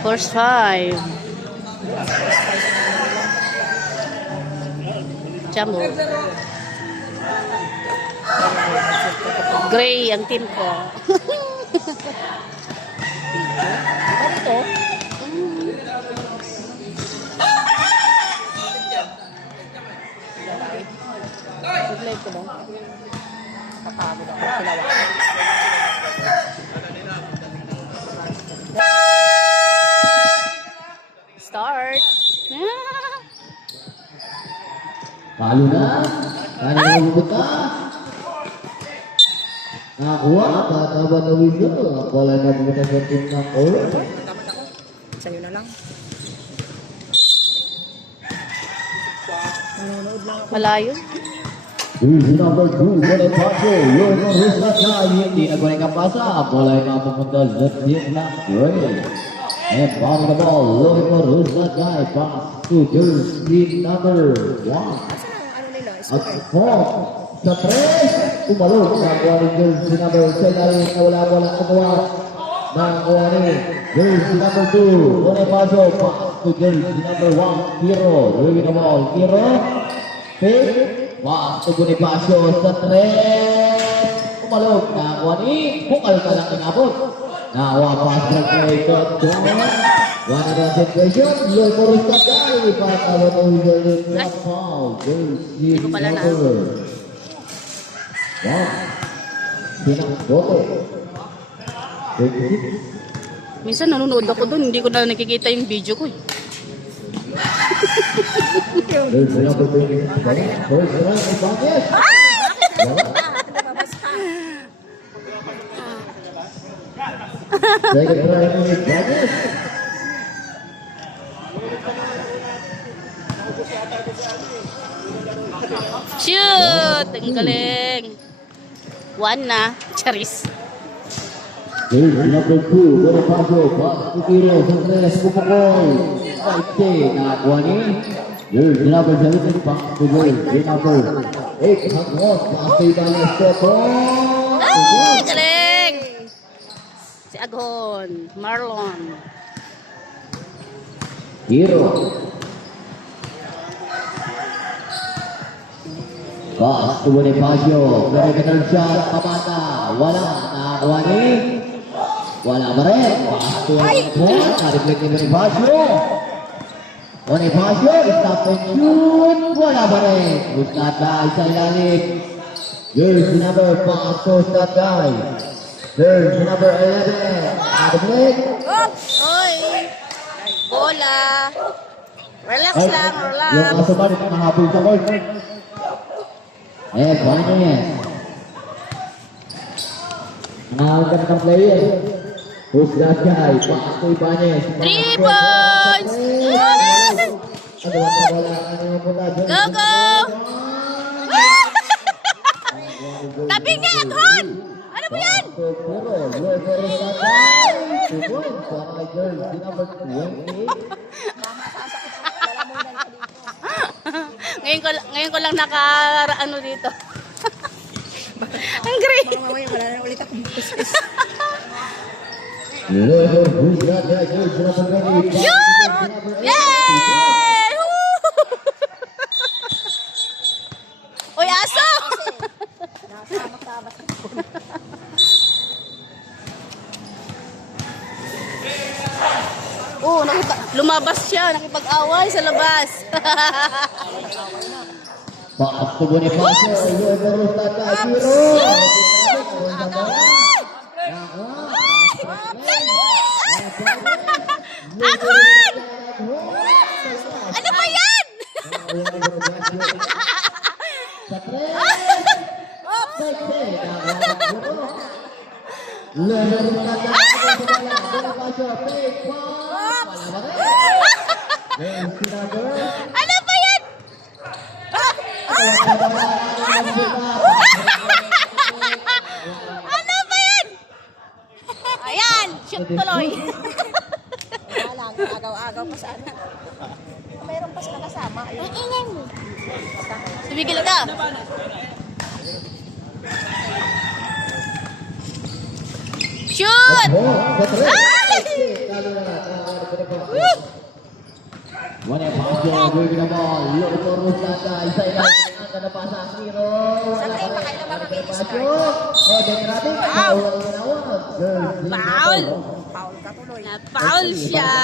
Course 5. Jumbo. Gray ang team ko. Ito. Live ko ba? Kapagod ako. Silawa. Start. Palo na. Kaya na mabubuta. Nakakuha. Tataba na whistle. Wala na bubuta sa team ng Oro. Sa'yo na lang. Nanonood lang ako. Malayo. Jersey number 2, Bonifacio. Yun ang Rusat na. Hindi nagwaling kapasa. Bola yung mapupunta sa team ng Ray. And ball the ball. Looking for Rusat na. Pass to jersey number 1. Ano nila? At 4 sa 3. Tumalog. Nakuha ni jersey number 7. Wala kumawa. Nakuha ni jersey number 2. Bonifacio. Pass to jersey number 1. Kiro. Looking the ball. Kiro. Pick. Pass to Bonifacio sa 3. Tumalog. Nakuha ni Bukal ka lang inabot. Nakuha pass ng play. One other situation. Look for Rusat. Patalo na ulit na foul. Jersey number 1. Pinakboto. Minsan nanonood ako doon, hindi ko na nakikita yung video ko eh. Jersey number 2. First round, Ibanez. Second round, Ibanez. Shoot! Ang galing. 1 na. Charis. Jersey number 2, Bonifacio. Pass to Kiro. Sa 3, Pupukoy. 5K. Nakakuha ni jersey number 17. Pass to jersey number 8. Hangos. Pass to Ibanez. Ay, galing! Si Aghon. Marlon. Kiro. Pass to Bonifacio. Vertical shot. Pamata. Wala. Nakakuha ni. Wala pa rin. Pass to Bonifacio. Na-reflect ni Bonifacio. Bonifacio. Stop and shoot. Wala pa rin. Ustadal sa ilalim. Jersey number 5. So Ustadal. Jersey number 11. Na-reflect. Oy! Bola. Relax lang, Yung relax. aso ba rin nakahabol sa court? Ibanez. Nakakalkan ng player. Who's that guy? Pass to Ibanez. 3 points! Ano wala ka naman mula dyan? Go, go! Tabi niya, Aghon! Ano ba yan? Pero, you're very sad. 2 points. Para kay jersey number 20. Ngayon ko lang ano dito. Ang great. Mga mamaya, wala na ulit akong busis. Who's that guy? Jersey number 20. Shoot! Yay! Woo! Uy, aso! Nasama-sama. Oh, lumabas siya, nakipag-away sa labas. Pass to Bonifacio. You're very sad. Kiro. Aghon! Ano ba yan? Ano ba yan? Ano ba yan? Ayan, shoot tuloy. Wala lang, agaw-agaw pa sana. Mayroon pa sila kasama. Ang ingay mo. Tumigil ka. Shoot! Ay! Bonifacio, moving the ball. Loko Rusada, isa-ilalim ang napasa ang tiro. Wala Sa pa tray pa kayo rin. naman Bonifacio. Grabe. Wala ginawag. Foul! Foul ka tuloy. Na-foul siya.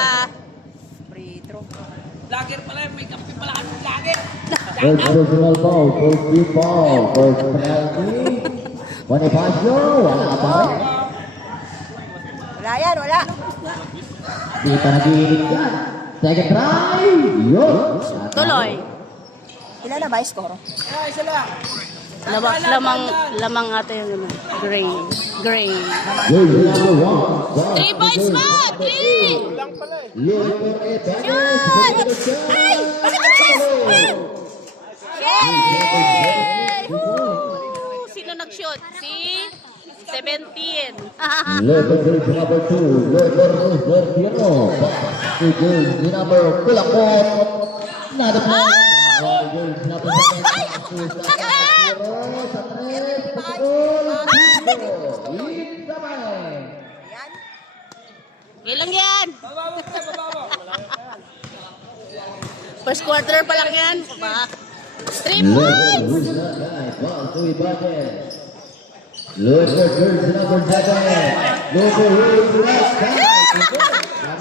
Free throw. Lager pala, may kampi pala kami lager. First personal foul, first team foul, first penalty. Bonifacio, wala pa rin. Wala yan, wala. Di pa nag-iinit yan. Second try. Yun. Tuloy. Ilan na ba yung score? Ay, isa lang. Lamang ata yung ano. Gray. Gray. Yun, number one. 3 points mo! 3! Yun, Jorge Perez. Shoot! Ay! Pasok! Yay! Woo! Sino nag-shoot? Si 17. Local jersey number 2, Local Vertiano. To jersey number Kulakot. Nada po. Jersey number 7. Sa tres. Yan. Ilang yan? Bababa ka, bababa. First quarter pa lang yan. 3 points! Local jersey number 7. Local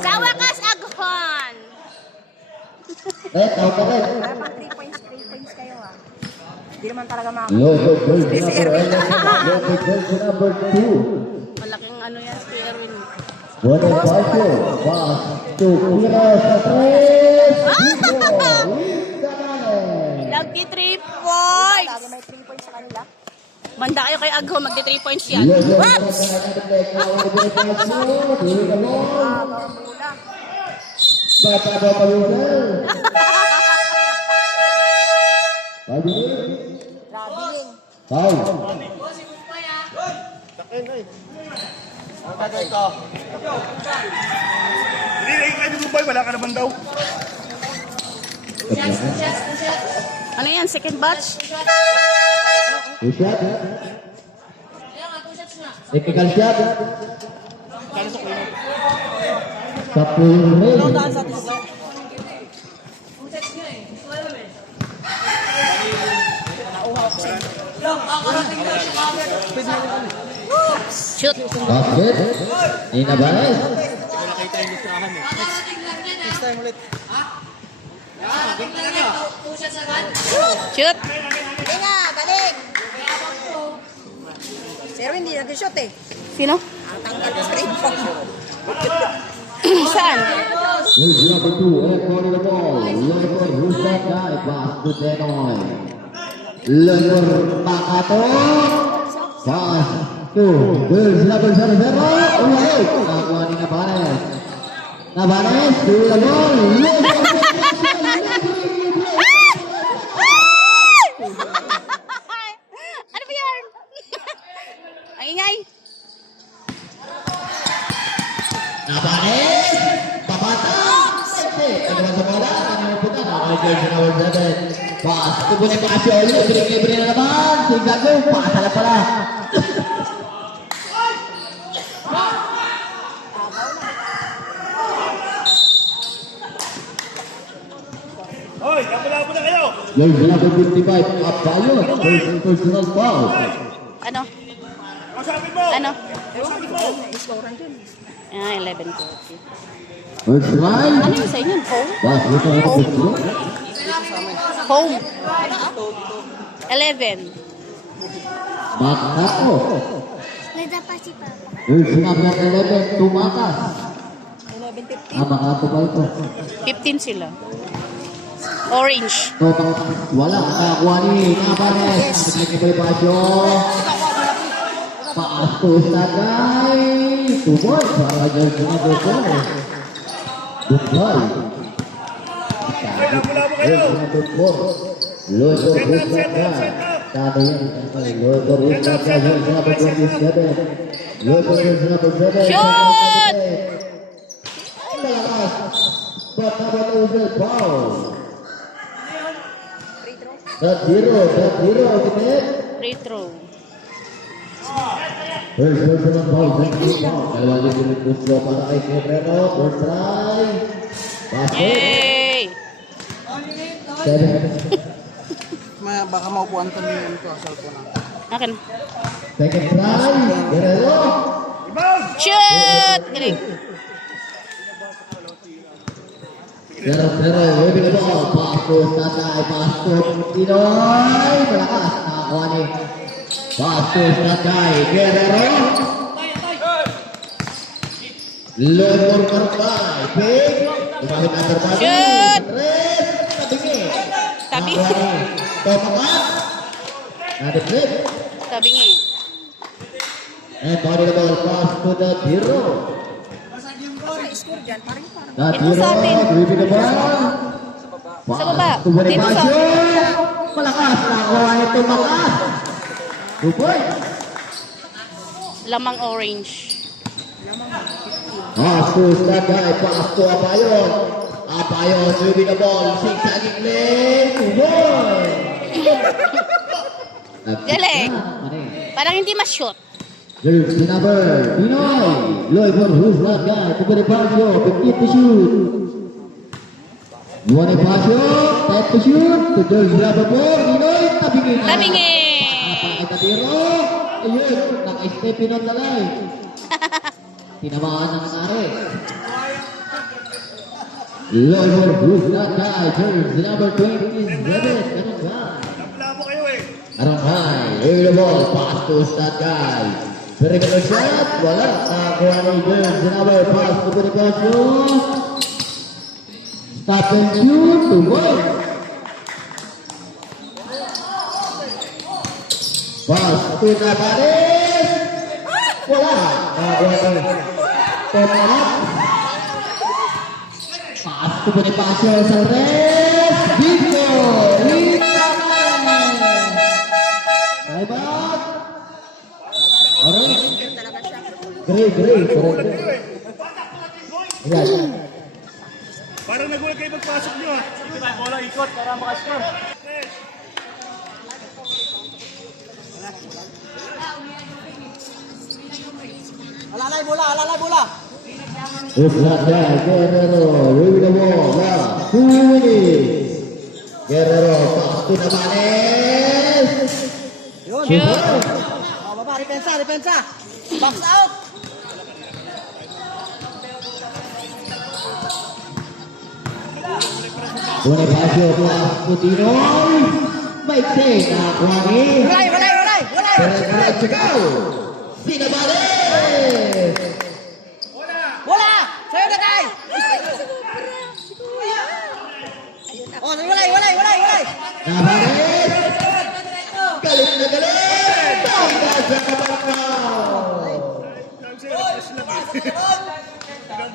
Sa wakas, Aghon! Out ka rin. Dapat 3 points kayo ah. Hindi naman talaga mga... Local jersey number 11. Local jersey number 2. Malaking ano yan, si Erwin. Bonifacio, pass to Pira sa tres. Lagi 3 points! Lagi may 3 points sa kanila. Manda kayo kay Aghon, magdi 3 points yan. Whoops! Bawang mula. Traveling. Hindi, lagi kayo Dubai, wala ka naman daw. Ano yan, second batch? Technical shot. Kapulin. Shoot! Basket. Nina Baez. Shoot! Hindi nga, balik. Pero hindi nag-shot eh. Sino? Ang tanggal ko sa rebound. Saan? Jersey number 2, Ekor the ball. Lekor Rusada, pass to Denoy. Lekor Makato. Pass to jersey number 7. Uy, nakuha ni Nabanes. Nabanes, to the ball. Ano ba yan? Ang ingay. Nabanes, papata. Ano ba sa bola? Ano yung puta? Nakakay jersey number 7. Pass to Bonifacio. Libre na naman. Sigago, pasala pala. Hoy, labo-labo na kayo. Jersey number 55, Apayo. First personal foul. Ano? Kausapin mo. Ano? Scorean dyan. Ah, 11:40. First line. Ano yung sa inyo? Home? Pass to Bonifacio. Home. 11. Makato. Nada pa si Papa. Jersey number 11, tumakas. 11:50. Makato pa ito. 15 sila. Orange. Total, wala. Nakakuha ni Nabanes. Nakikita ni Bonifacio. Paas to Sagay. Tubod para jersey number 4. Dubai. Hoy, labo-labo kayo. Jersey number 4. Logo Rusada. Sada yan. Logo Rusada. Jersey number 27. Logo jersey number 7. Shoot! Ay, malakas. But number over foul. Free throw. That zero, ultimate. Free throw. First personal foul, second foul. Dalawang libo ng puso para kay Guerrero. First try. Basket. Yay! Baka maupuan kami yung cellphone na. Akin. Second try, Guerrero. Shoot! Galing. Guerrero, waving the ball. Pass to Tatay, pass to Pinoy. Malakas, nakakuha ni. Pass to Tatay, Guerrero. Low ball kartay, big. Umahit ang terbagi. Shoot! Red, tabingi. Tabi. Nakakuha ni. Tomakas. Nadiplit. Sabi nga. And body the ball, pass to the Tiro. Score dyan, parang The Ito sa atin. Tiro, waving the ball. Sa baba. To Dito sa Bonifacio. Malakas, nakakuha ni Tomakas. 2 points. lamang orange. Pass to Stagay, pass to Apayon. Apayon, waving the ball, zigzagging lane, 2 points. Galing. Parang hindi ma-shoot. Jersey number, Pinoy. Loy for who's that guy? To Bonifacio, 15 to shoot. Bonifacio, 10 to shoot. To jersey number 4, Pinoy, tabingin. Tabingin. Itatiro. Ayun, naka-step in on the line. Tinamaan ng nangyari. Loy for who's that guy? Jersey number 27. Ganun ba? Labo kayo eh. Arangay, here the ball, pass to that guy. Very good shot, wala. Nakakuha ni Jersey number, pass to Bonifacio. Stop and shoot, 2 points. Pass to Nabares. Wala. Nakakuha ni Tomakas. Pass to Bonifacio sa rest. Dito, Bye back. Alright. Great. Correct. Yes. Parang nagulat kayo pagpasok nyo ah. Bola ikot para makascore. Alalay bola! Usaha Guerrero, waving the ball, Huli. Guerrero, pass to Nabanes. Shoot. Baba, depensa! Box out! Bonifacio, pass to Tinoy. Baik save, nakakuha ni. Walay! Diretso go. Si Nabanes. Wala! Sa'yo na kay! Oh, walay! Nabanes. Galit na galit. Bangga sa kabarangay.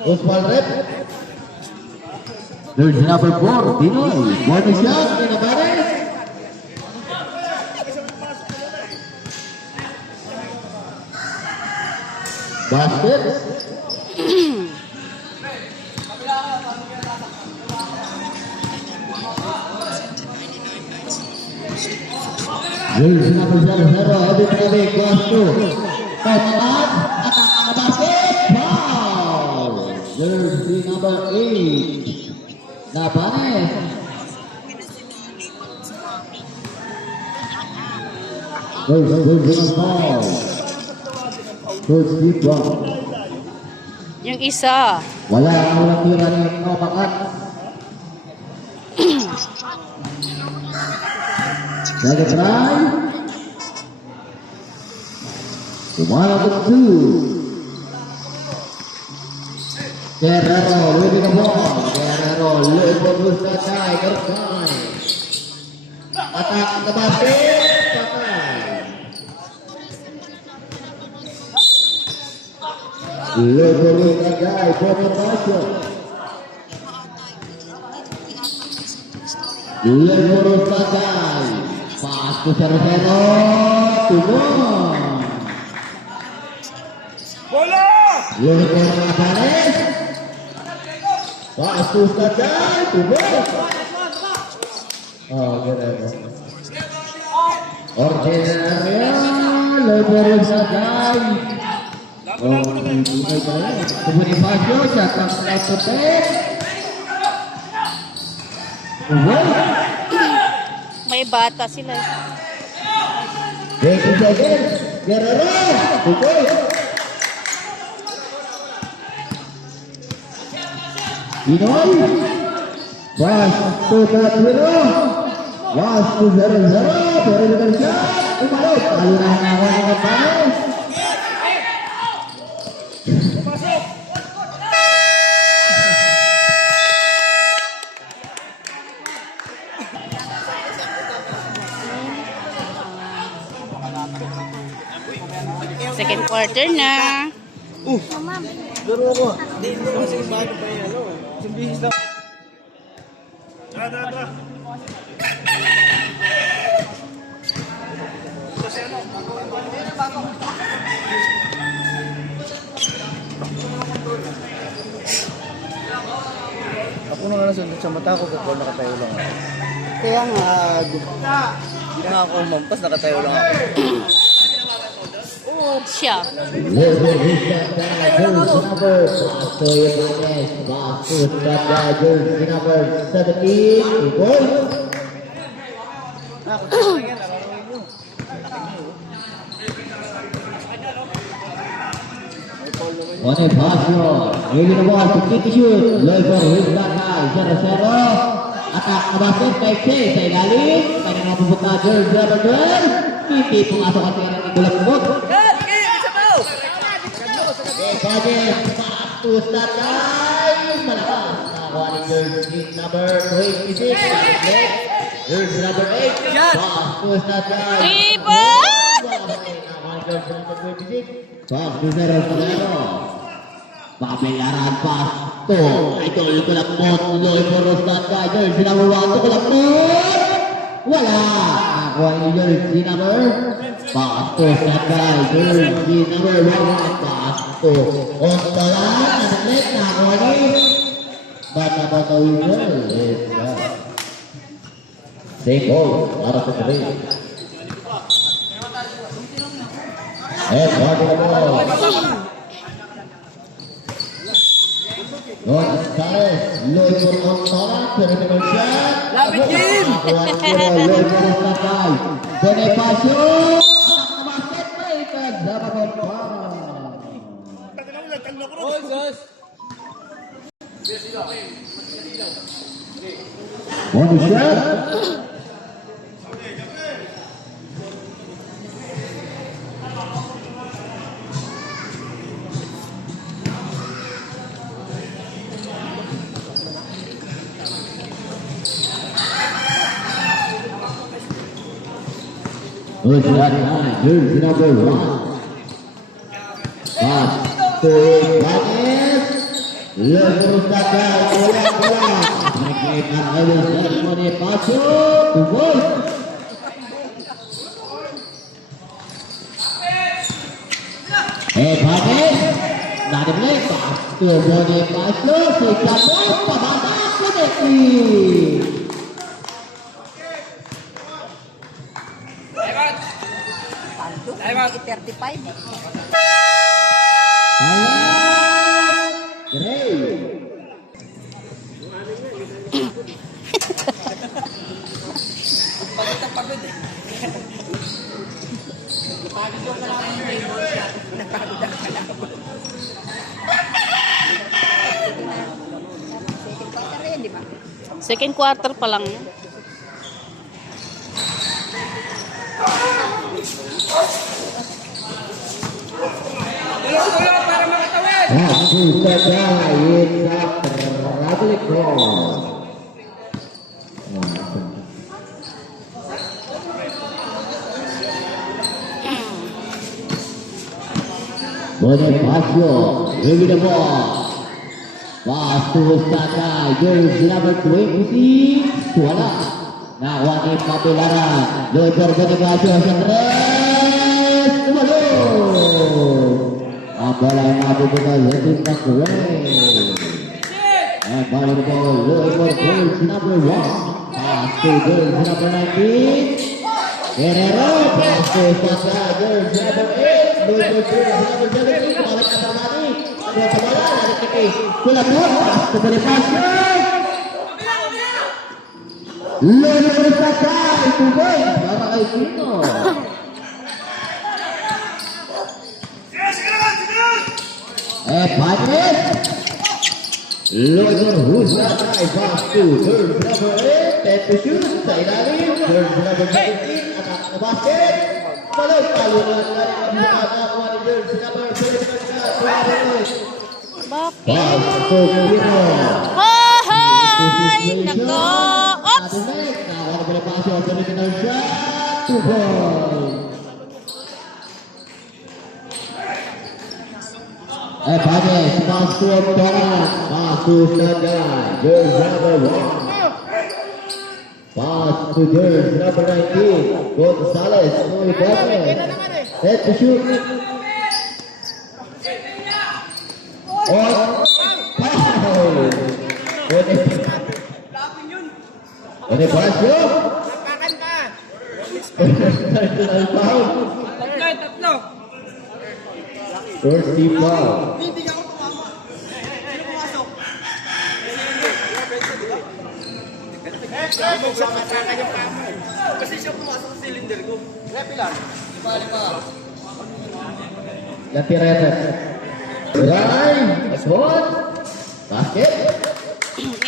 Oswald Rep. There's number 4, Pinoy. One shot, Nabanes. Basket. Jersey number 0, Evan Trevik, cross 2. Tomakas, attack ang basket. Foul. Jersey number 8, Nabanes. Jersey number 5. First deep one. Yung isa. Walang tira ni Tomakas. Second try. One of the 2. Guerrero, leading the ball. Guerrero, low for Lustatay. Gertay. Attack the basket. Patay. Low for Lustatay. Bonifacio. Low for Lustatay. Pass to Cervero. Tumon. Bola! Low for Nabanes. Pass to Lustatay. Tumon. Oh, Guerrero. Ordinaria. Low for Lustatay. Oh, hindi ko alam. Bonifacio, shot ang out to 10. Well, Eh, bata sila. 20 seconds. Guerrero. Pukul. Pinoy. Pass to Tatwino. Pass to 0-0. Pero dengan siya. Umarot. Aliran ako ng pass. Second quarter na. Mama, Duro ako. Hindi mo kasi bago pa yung ano. Isang bihis lang. Tara. Ako na nga nasunod sa mata ko kapag nakatayo lang ako. Kaya nga, hindi nga ako mampas, nakatayo lang ako. Siya. Jersey number 17. Pukul. One Basio, really the ball to kick shoot. Loy for his back high, 0-0. Atak ke basket, baik say, sa ilalim. Kaya nga pupunta Jersey number 12. Hindi pumasok at kaya ng ibulang bubok. Budget, Pastus Tatay. Malakas. Nakuha ni Jersey number 26. Jersey number 8. Pastus Tatay. Triple! Pamelaran pasto. Idol ko lang mo. Tuloy mo Rostan ka. Jersey number 1. Ko lang mo. Wala. Nakuha ni Jersey number pasto Tatay. Jersey number 1. Pasto. Ontalan. Nanak. Nakuha ni Bata-bata winner. Same ball. Para sa sabi. Bago na ball. Don Gonzalez, Lloyd for Ontaran, pero naman siya. Lapit, Jim! Lloyd for Ontaran. Bonifacio! Anak na basket, balikan. Dapat ang Oh, sus! One shot. Good shot, jersey number 1. Pass to Banes. Lurus Tatay, bola. Mereka harus dari Pasio. Gol. Banes. Dari mereka. To Pasio. Sejauh pemanda Kudeki. Tando, 35. Gray. Pagod na pagod eh. Second quarter pa lang yan. Pastus Tatay, it's a public ball. Bonifacio, give the ball. Pastus Tatay, jersey number 26. Wala. Nakuha ni Pamelaran. Lebar Bonifacio sa 3. Tumalong. Ang bola ay mapupunta letting back away. And ball the ball, Lebar jersey number 1. Pastus jersey number 19. Guerrero, Pastus Tatay, jersey number 8. Lebar jersey number 17. Balik na Tamani. Ada bola, ada kiki. Bola pun, Pastus Bonifacio. Lebar Tatay. Tubay. Para kay Pino. Panis. Loiter Husna ay pass to third number 8. 10 to shoot. Sa ilalim. Third number 19. Atak na basket. Balog. Talo na ang nakakuha ni third number 7. Bakit? Pass to Pino. Hoy! Nako! Oops! Nakakuha na pala pass yung original shot. 2 points. Panis, pass to Octagon, pass to Sandai, jersey number 1. Pass to jersey number 19, Gonzalez, Noy Panis. Set to shoot. Foul. Bonifacio. Personal foul. First team foul. Kasi siya pumasok sa cylinder ko. Repi lang. Lima. Lati Revet. Right. Spot. Basket.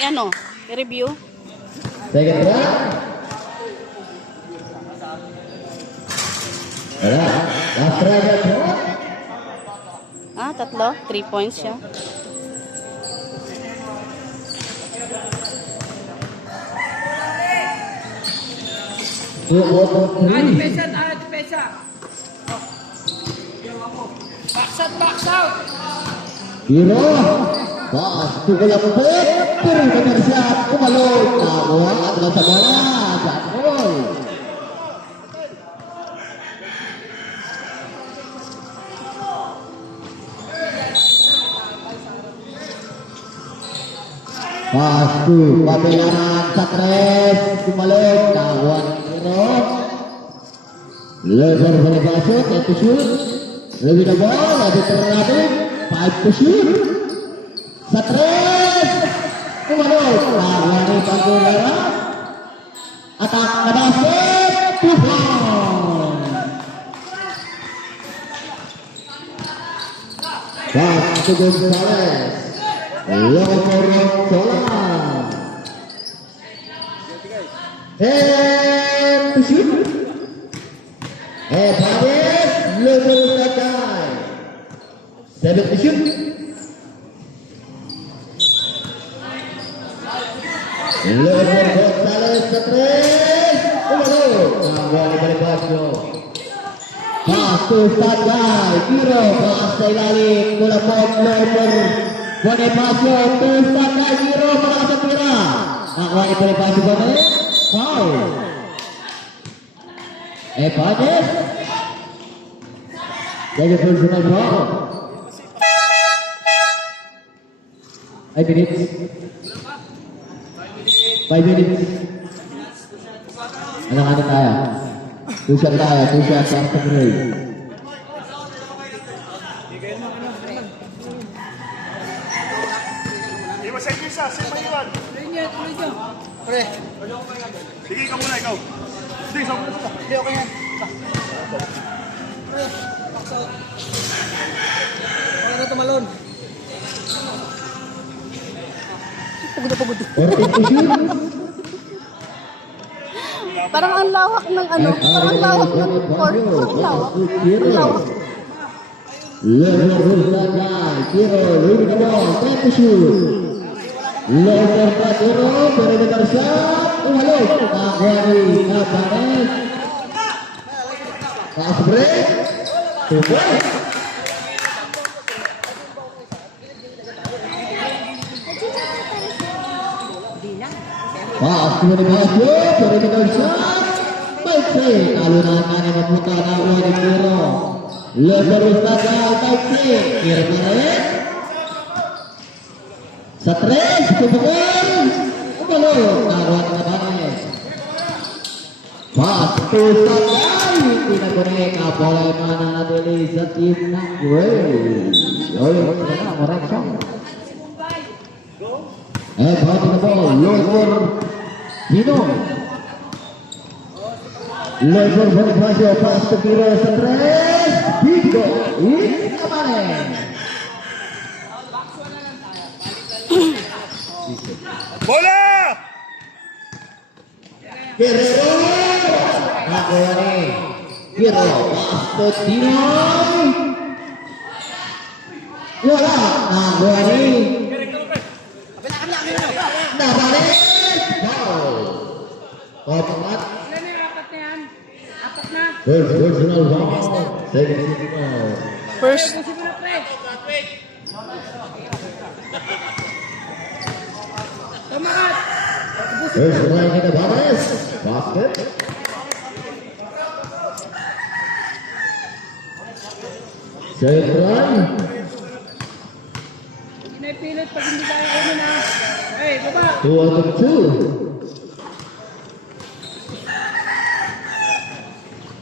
Ano? I-review? Second round. Wala. Last round at spot. Ah, tatlo? 3 points siya. Two over three. Hero. Pass to Kalapit. Pero benar siya. Kumalog. Nakuha at sa bola. Gakol. Pass to Pabilaran sa tres. Kumalog. Nakuha ni Hero. Lebar Bonifacio. 10 to shoot. Lebih na ball. Lebih terlalu. 5 to shoot. Sa tres. Kumalog. Nakuha ni Pabilaran. Atak na basket. Tuhan. Pass to Gonzalez. Lomorong Solan. And shoot. Panis. Lomorong Sakai. 7 to shoot. Lomorong Gonzalez sa 3. Kumalog. Nakuha ni Bonifacio. Pass to Sakai. Hero. Pass sa ilalim. Kulapot. Lomorong Bonifacio. To Sakai. Hero. Para sa tira. Nakuha ni Bonifacio Gomez. Foul. Panis. Jadi personal foul. 5 minutes. 5 minutes. Ano tayo? Two-shot tayo. Two-shot sa after break. Iwan sa inyo isa, sino maiwan? Pre. Sige, ikaw muna, ikaw. Sige, sa muna sila. Hindi, okay yan. Pre. Box out. Wala na tumalon. Pagod. 14 to shoot. Parang ang lawak ng ano? Parang ang lawak ng court. Parang lawak. Ang lawak. Lebar Sakai. Hero. Lebar the ball. 10 to shoot. Lebar Hero. Perimeter shot. Kumalog. Nakuha ni Panis. Fast break. 2 points. Pass to Bonifacio. Perimeter shot. Baik sih. Talunan yang membuka nakuha ni Hero. Lebar Sakai. Baik sih. Kira-kira. Sa 3. Kumalog. Kumalog. Nakuha ni Panis. Pass to Sakai. Pinagunin ang bola mana natili sa team ng Gray. Yoy, sana moreksyon. Bati na ball. Lower. Dino. Lebron Bonifacio pas ke kiri stres. Bingo. Ini kemarin. Bola! Guerrero. Nagawani. Guerrero pas ke Tino. Wala. Nagawani. Nabalik. Foul. Kotak. Personal foul. Second foul. First. Personal kita balas. Basket. Setran. Pinipilit pag hindi tayo kunin ha. Hey, baba! 2 out of 2.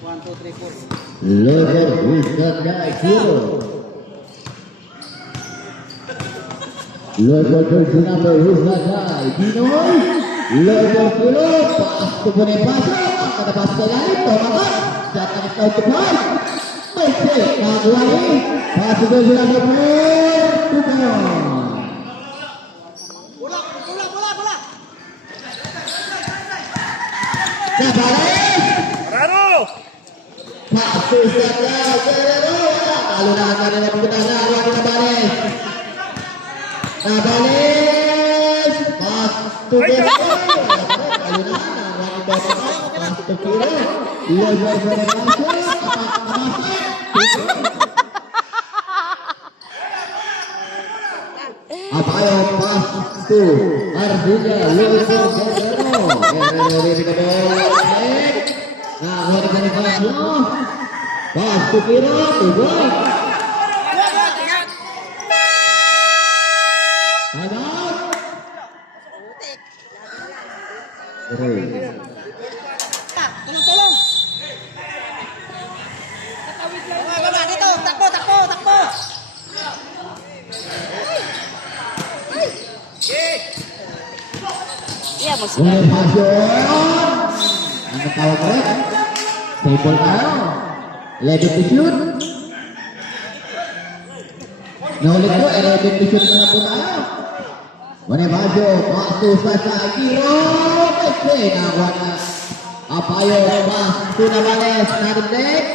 1, 2, 3, 4. Lover Wisdom Guy Hero. Lover jersey number Wisdom Guy Pinoy. Lover Hero. Pas ke Bonifacio. Ada pas ke lain. Tomakan. Jatah kau tepat. Baik. Nagawani. Pas ke jersey number 4. Bola! Nabalik. Raro! Pasok saja Guerrero. Kalau nak dalam pertahanan awak Nabalik. Nabalik. Pas tu Guerrero. Kalau nak awak Nabalik. Pas tu kiri. Lebar bermasuk. Apa yang pas tu? Artinya lebar Guerrero. Guerrero ini ke bola. Nah, awak Bonifacio. Pas tu kiri. Tiga. Time out. Tolong! Baba, dito! Takbo! Iya, Bos. Bonifacio. Ang tawag ko. Table tayo. Ready to shoot. Naulit ko, ready to shoot na po tayo. Bonifacio, pasto sa Giro. Pwede na wala. Apayo, pasto na Vales. Narinig.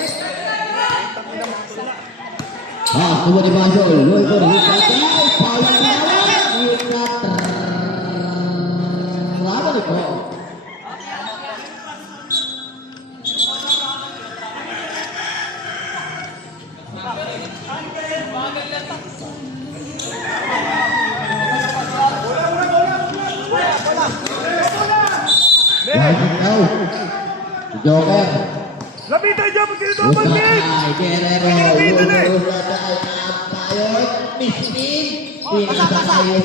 Pasto Bonifacio. Lulur, hikatay. Pawag na wala. Hikatay. Lama nih kok. Wajib tahu. Joker. Lapitan dyan! Magkino-double kick! Guerrero. Payot. Miskin. Pinasakay.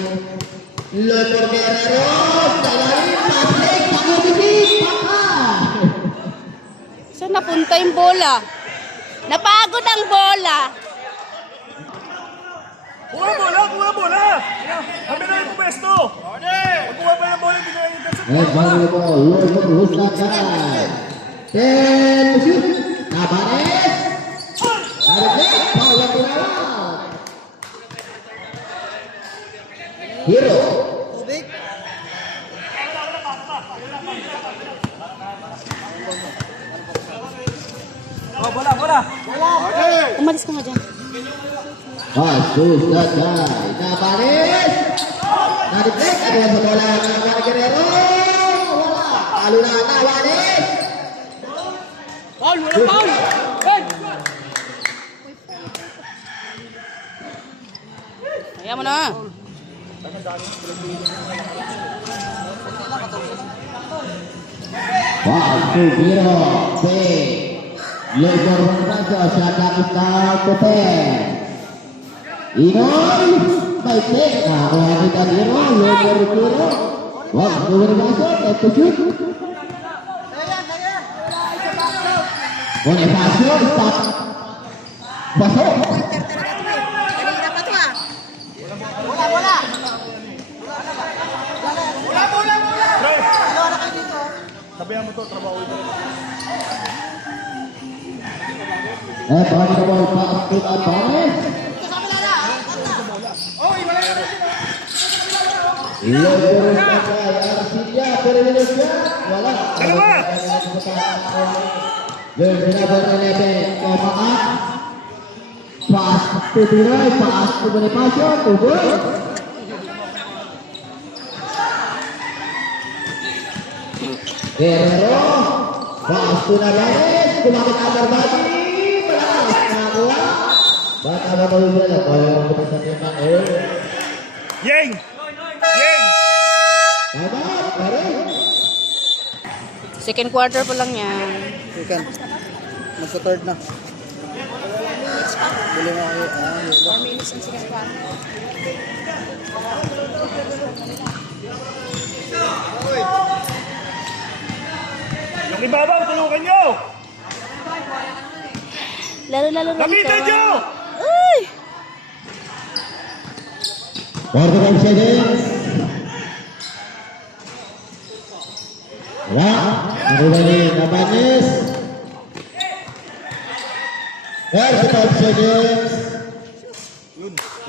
Lotor Guerrero. Salarin. Pasik. Pagod-isip. Pakas. Saan napunta yung bola? Napagod ang bola. Kuha bola! Kami na yung pumesto! Magkuha pa ng bola, hindi na yung gansa. Available. Lotor Husnakan. 10 to shoot. Nabanes. Narik. Power to out. Hero. Umalis ka nga dyan. Pasus selesai. Nabanes. Narik. Ada yang bola Nabanes Guerrero. Alunan Nabanes. Kaya mo na. Waktu Biro B. Lebar Bonifacio Syaka Istal Kopen. Inoy. Baik deh. Nah, kalau kita Biro. Lebar Biro. Waktu Bonifacio. Satu shoot. Bonifacio. Start. Masuk. Kanina pa to ah. Bola! Sabihan mo to, trabaho ito. Bali na ball pass to Alvarez. Logos na kay Arcilia, pero nila siya. Wala. Dalawa! Yung sinabot na natin, Omaat. Pass to Duray, pass to Bonifacio, tuboy. Guerrero, pass to Navares, kumakit ang Barbati. Malakas, nakakuha. Baka matulog na, kaya mo ito sa timang Yeng! Yeng! Tama, pare. Second quarter pa lang yan. Second. Magsa-third na. Bili mo kayo. 4 minutes and 6 quarter. Yung ibabaw, tulungan nyo! Lalo-lalo na Lapitan nyo! Uy! 45 seconds. Wala. Nakuha ni Nabanes. 35 seconds.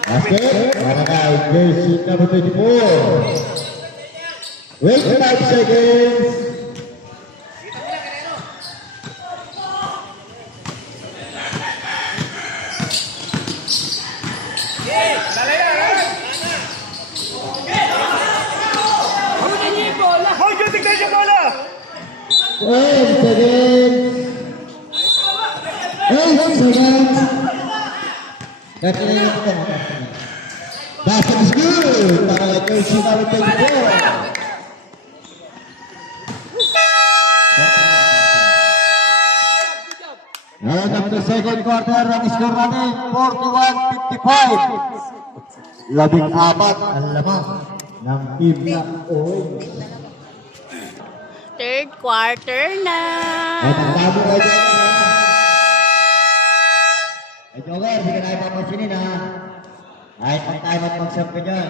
Basket. Para kay jersey number 24. 25 seconds. Hoy, yung tignan yung bola! 12 seconds. 8 seconds. Kaya na ito. Basket is good. Para kay jersey number 24. Ngayon after second quarter, ang score natin 41-55. 14 ang lamang ng team na Oy. Third quarter na. Ay, pagkabo kayo dyan. Ay, Joker, hindi ka na ipapansinin ha. Kahit pang tayo mag-magsam ka dyan.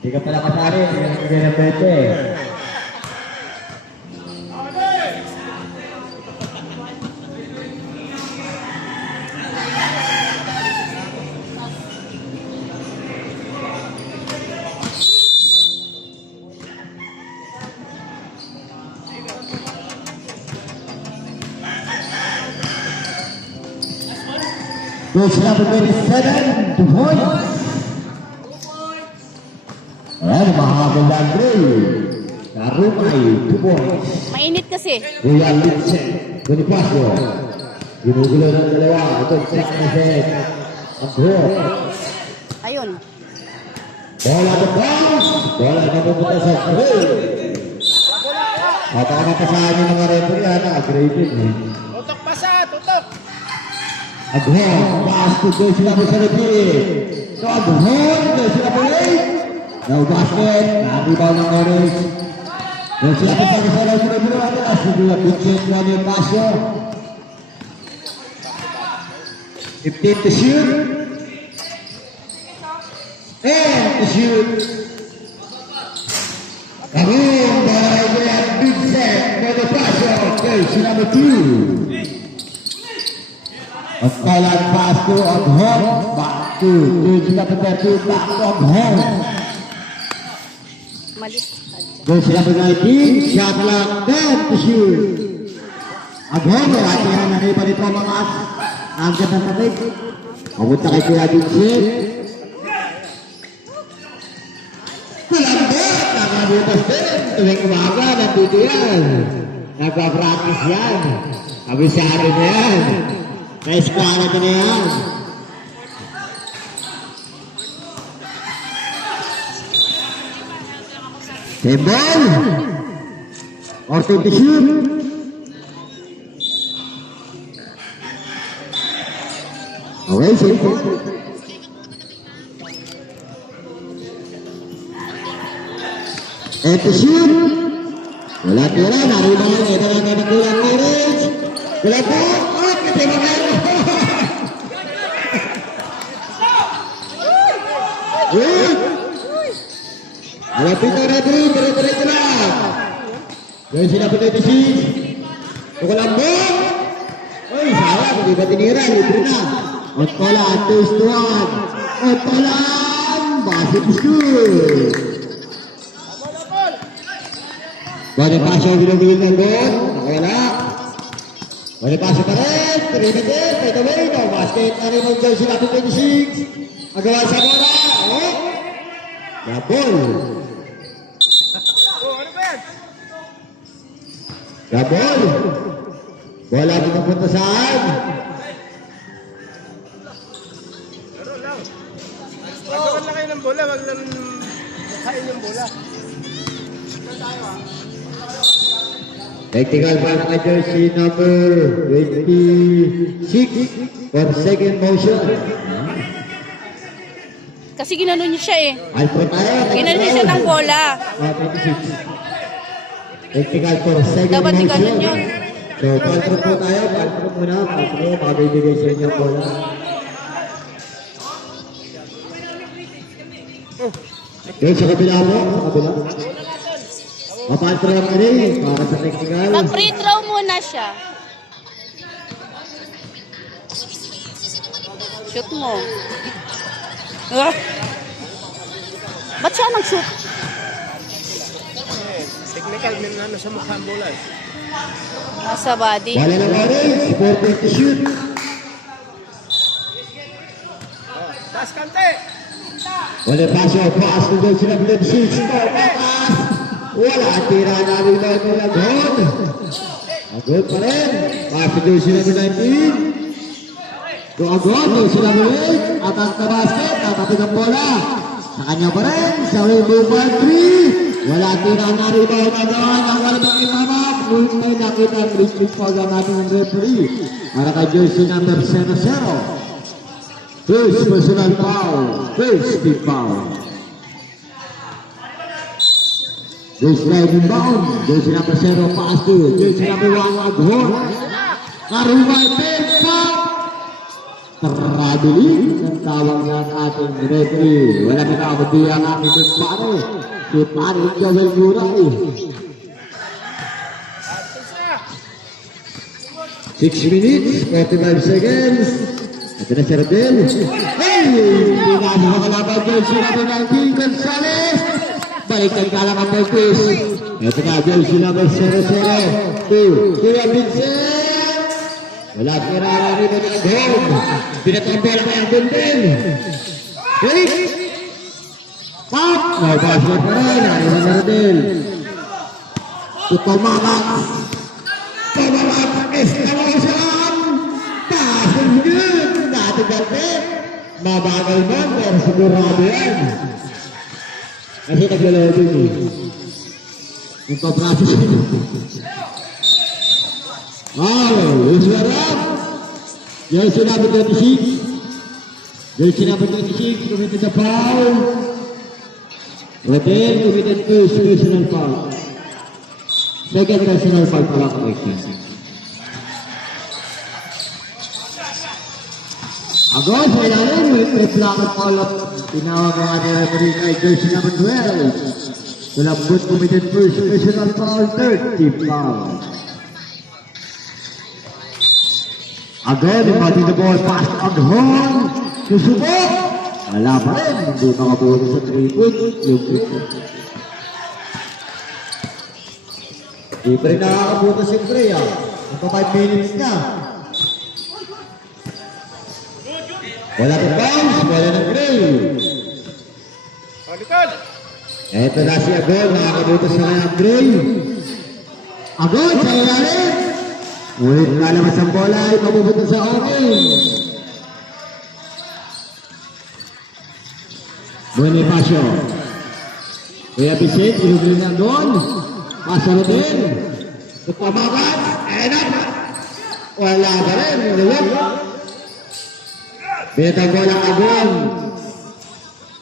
Hindi ka pala kasali, hindi ka nagbigay ng 20. Coach number 27, 2 points. Ayan, mahabol lang rin. Karumay, 2 points. Mainit kasi. Kuya Litsen, Bonifacio. Ginugulo ng dalawa. Ito, check na set. Ang buhok. Ayun. Bola to bounce. Bola na pupunta sa three. At ang napasahan yung mga referee, na-aggravated. Tutok pa sa, tutok! Aghon, pass to jersey number 17. So Aghon, jersey number 8. No basket, na-rebound ng Orange. Jersey number 17, as to do a good change na yung pasyo. 15 to shoot. And to shoot. Aghon, by the big set, for the pasyo, jersey number 2. Ang kailan pass to Aghon, back to jersey number 32, back to Aghon. Malis. Jersey number 19, shot clock, 10 to shoot. Aghon, latihan na rin pa nito mga angkat ng tatig. Pamunta kay Kuya Vincent. Malambot, nakabutas din. Tuwing umaga, nandito yan. Nagpa-practice yan. Kabisari na yan. Na-eskwala na yan. Tembol! Or to the shoot. Okay, safe. And to shoot. Wala tira, naribangan. Ito lang na nagkulang marriage. Wala po. Oh, katibangan. Wait! Malapit na rin, dire-diretso lang. Jersey number 26. Kukulambong. Uy, sayang. Hindi ba tinira? Libre na. Ottolan, 2-1. Ottolan. Basket is good. Bonifacio binubigil ng goal. Nakawala. Bonifacio pa rin. 3 minutes. May gawin. Basket na rin ang jersey number 26. Magawa sa bola. Oh. Gabol. Gabol. Bola pinapunta saan? Pagkakan na kayo ng bola, wag lang kain yung bola. Technical para kay jersey number 26 for second motion. Kasi ginano niya siya eh. Alfred tayo. Ginano niya siya ng bola. 26. Technical for second Dapat motion. ganun yun. So, Alfred po tayo. Alfred muna. Alfred, makabibigay sa inyo bola. Okay, sa kabila po. Sa kabila. Mapaltra lang rin para sa technical. Mag-free throw muna siya. Shoot mo. Ba't siya nag-shoot? Technical, may ano sa mukha ang bola. Nasa body. Wala ng orange. 4 to shoot. Taas kante! Wala pasyo. Pass to go sila. Blood shoots. Pass. Wala. Tira namin na ito lagon. Agod pa rin. Pass to go sila. 19. So agad, sila ulit, attack na basket, tatapin ang bola. Sa kanya pa rin, sa rainbow ball 3. Wala tira na rin ba ang gagawin, ang wala ng imamap. Ngunit may nakita ang restrict foul ang ating referee. Para kay jersey number 0-0. First personal foul, first big foul. Jersey riding bound, jersey number 0 pass to, jersey number 1 Aghon. Karumay, 10 foul. Traveling ang tawag ng ating referee. Wala na kakundi ang aking pare. Si pare Joel Guray. 6 minutes, 45 seconds. Ito na si Rodel. Hey! Hindi na ano makalaban dyan si number 19, Gonzales. Balik ang kalaman ng Pis. Ito na dyan si number 0-0. 2, Kuya Vincent. Wala tira rin ang Aghon. Pinatambol ang Aghon din. Wait! Pop! May basket pa rin. Ayaw na Rodel. Tutumakat. Tumakat. Escalation. Pasok yun. Dati gante. Mabagal man. Pero sigurado yan. Kasi naglalaro din eh. Yung paprasis yun. Oh, it's a wrap. Jersey number 26. Jersey number 26 committed the foul. Rodel committed first personal foul. Second personal foul pala connection. Agos, sa ilalim, may flakat foul at tinawag ang ating referee kay jersey number 12. Kalambot committed first personal foul, third team foul. Again, pati the ball pass to Aghon. Susubok. Wala pa rin. Hindi makabuti sa 3-point. Yung Di pa rin nakakabuti si Gray. Ito 5 minutes na. Wala pa bounce. Wala ng Gray. Likod! Ito na si Aghon. Nakakabuti sa kanya ng Gray. Aghon sa ilalim. Ulit lalabas ang bola ay mapupunta sa orange. Bonifacio. Kuya Vicente, ilugin na doon. Pasa Rodel. Pamagat. Enak. Wala pa rin. Luwag. Pinatang bola Aghon.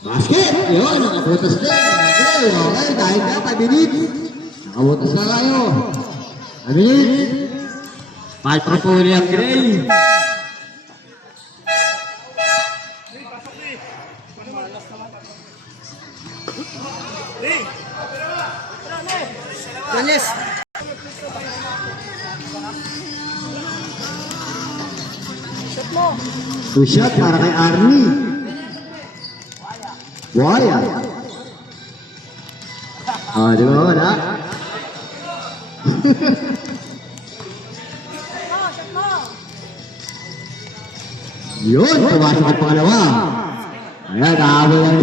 Basket. Yun, nakabutas din. Okay, dahil na, pabilit. Nakabutas na kayo. Pabilit. Microphone yang Gray. Dennis! Two shot para kay Arnie. Buhaya. Di ba wala? Yun, tumasok ang pangalawa. Ayan, nahabol lang.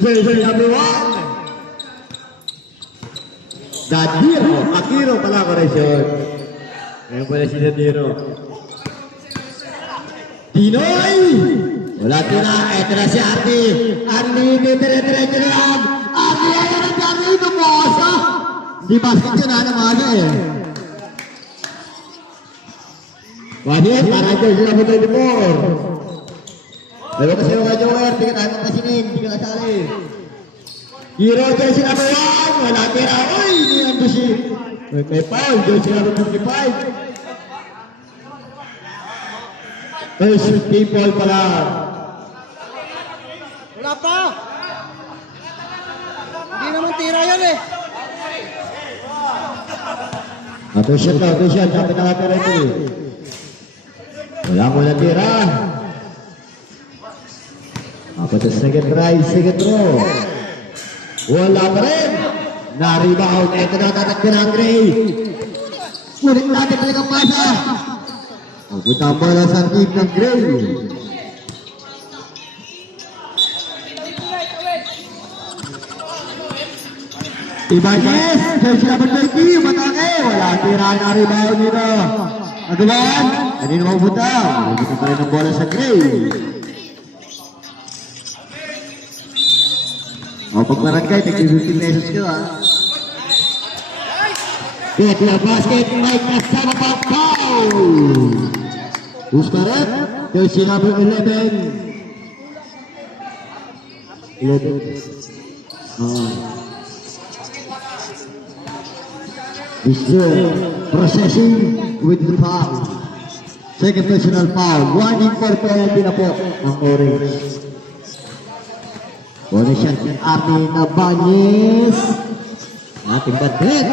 Jersey number 1. Dadiro, Akiro pala koreksyon. Ayan pala si Dadiro. Pinoy! Wala tira, eto na si Arnie. Arnie, dire-diretso na yan. Arnie, ayan ang Arnie, tumuosa. Di basket yun, namaga eh. Wahid, para Jersey number 24. Dalawa kasi yung Joker, tingnan tayo magkasinig, hindi ka kasali. Hero, Jersey number 1, wala tira. Uy, hindi ang busi. May foul, Jersey number 55. First people pala. Wala pa! Hindi naman tira yan eh. Two shot. Sabi na katira ito eh. Wala tira. Apat sa second try, second throw. Wala pa rin. Na-rebound. Ito na tatakbin ang Gray. Ulit natin talagang pasa. Pupunta mo na sa team ng Gray. Ibanez, jersey number 30, matake. Wala tira na rebound nito. Agawan, kanina mabuta. Mabuta pa rin ang bola sa Gray. Pag maragay, tig-50 pesos ko ha. Get the basket, Mike kasama pa foul. Who's correct? Jersey number 11. 11. Bistro processing with the foul. Second personal foul. 1 in 4 penalty na po ang Orange. Bonus shot ng Arnie Nabanez. Ating badbet.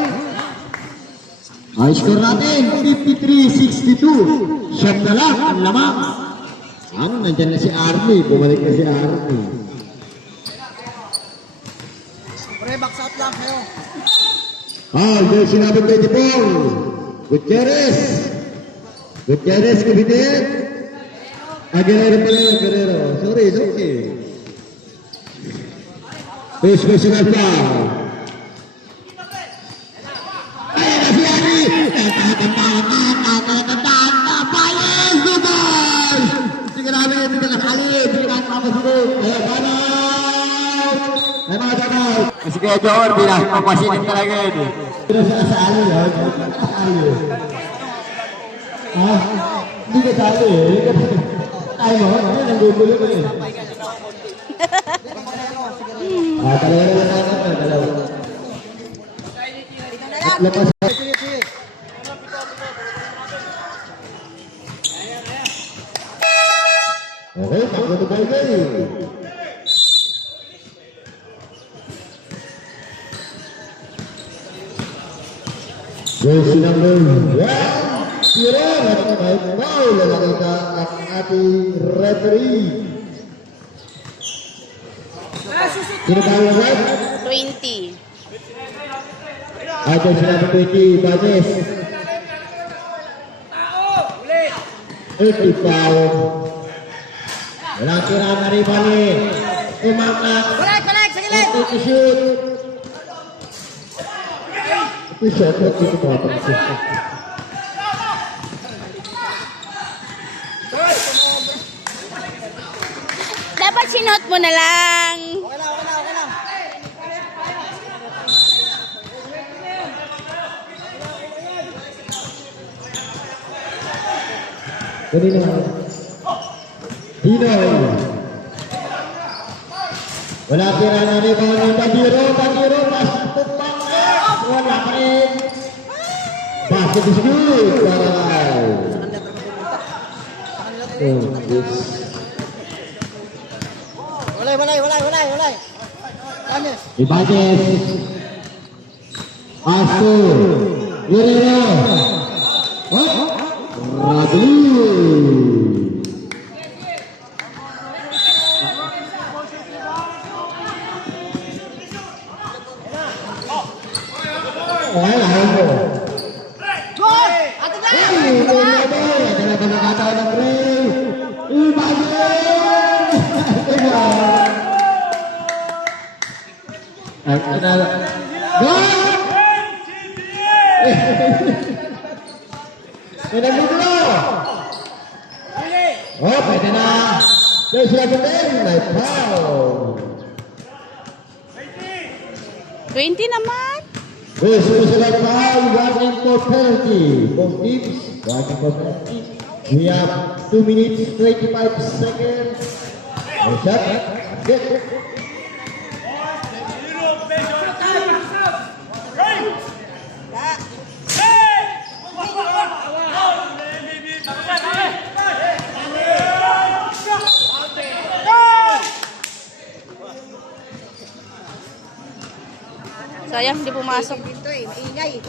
Ang score natin, 53-62. Shot na lang ang lamang. Nandyan na si Arnie. Bumalik na si Arnie. Pre, box out lang kayo. Jersey number 24. Gutierrez, kabitin. Guerrero pala yun, Guerrero. Sorry, it's okay. First personal foul. Ayan na si Arnie. Bayan! Dubai! Sige namin, hindi ka nakalib. Sige namin mapasunod. Ayan, banaw! Ay mga banaw. Kasi kaya Jor, pinapapasinin talaga yun. Pero sa kasali yun. Hindi ka sali eh. Ay mo, nanggugulo mo eh. Talaga naman natin. Dalawa. Lapas. Okay, takbo na tayo kayo. Jersey number 1. Tira, may foul. Nakita ang ating referee. Sino tayo red? 20. Jersey number 20, Banes. 80 foul. Walang tira na rin bali. Umangat. Balik, sa gilid! To shoot. Ito shot, ito patang siya. Dapat sinuot mo na lang. Okay lang. Kanina. Pinoy. Wala tira na rin mga ng Tagiro. Pasok pangkat. Wala pa rin. Basket is good. Walay. Anis. Ibanez. Pastor. Guerrero. Radley. Ay, ayaw. Gol! Ate na! Ito na pagkakataon ng Ray. Ibagay! Ay, kinala. Gol! Pinagluto! Oh, pwede na. There's like a man, my foul. 20 naman. This is like foul, running for penalty. Both teams, running for penalty. We have 2 minutes, 25 seconds. No shot. Get. Sayang, hindi pumasok. Dito eh, maingay.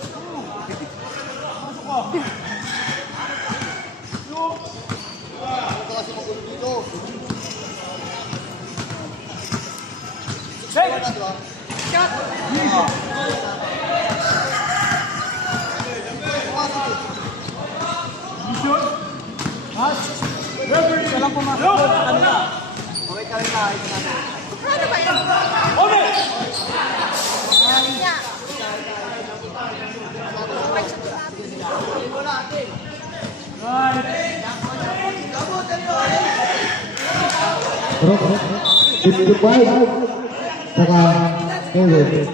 Ano ba yun? Niya. Bro, 55. Saka, Kevin.